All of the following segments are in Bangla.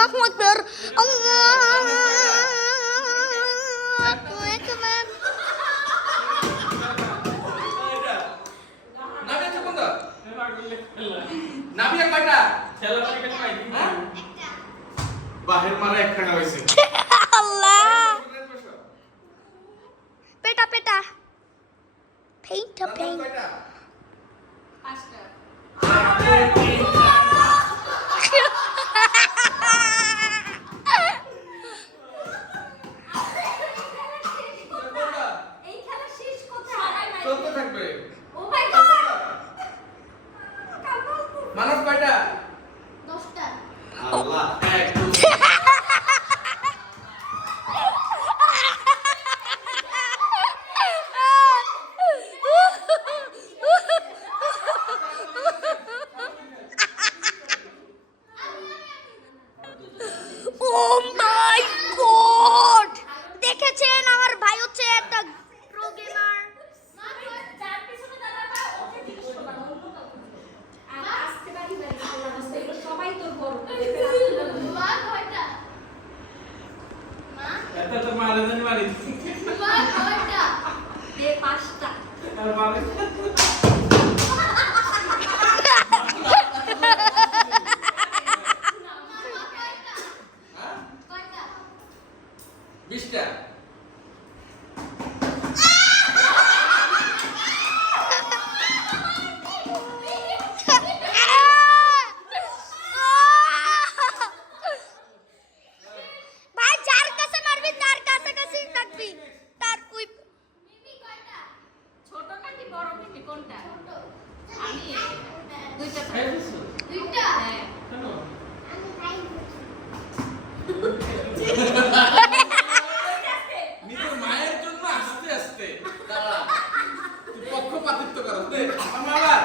আল্লাহু আকবার আল্লাহু আকবার নামে আছে আল্লাহ পেটা পেটা পেইন্টা পেইন্টা করতে থাকবে? ও মাই গড মানব কয়টা? 10টা আল্লাহ oh দেখেছেন আমার ভাই হচ্ছে একটা প্রোগেমার পারি বিশটা। মায়ের জন্য আসতে আসতে পক্ষপাতিত্ব করো আমার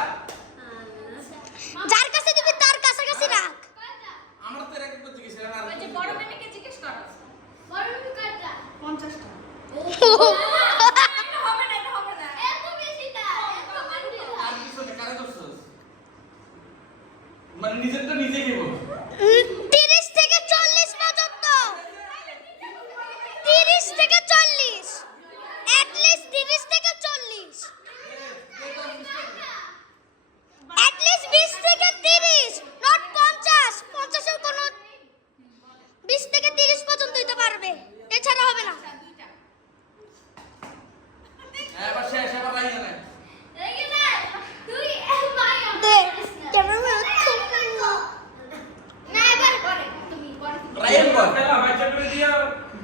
নিজেরটা থেকে 40 পর্যন্ত। 30 থেকে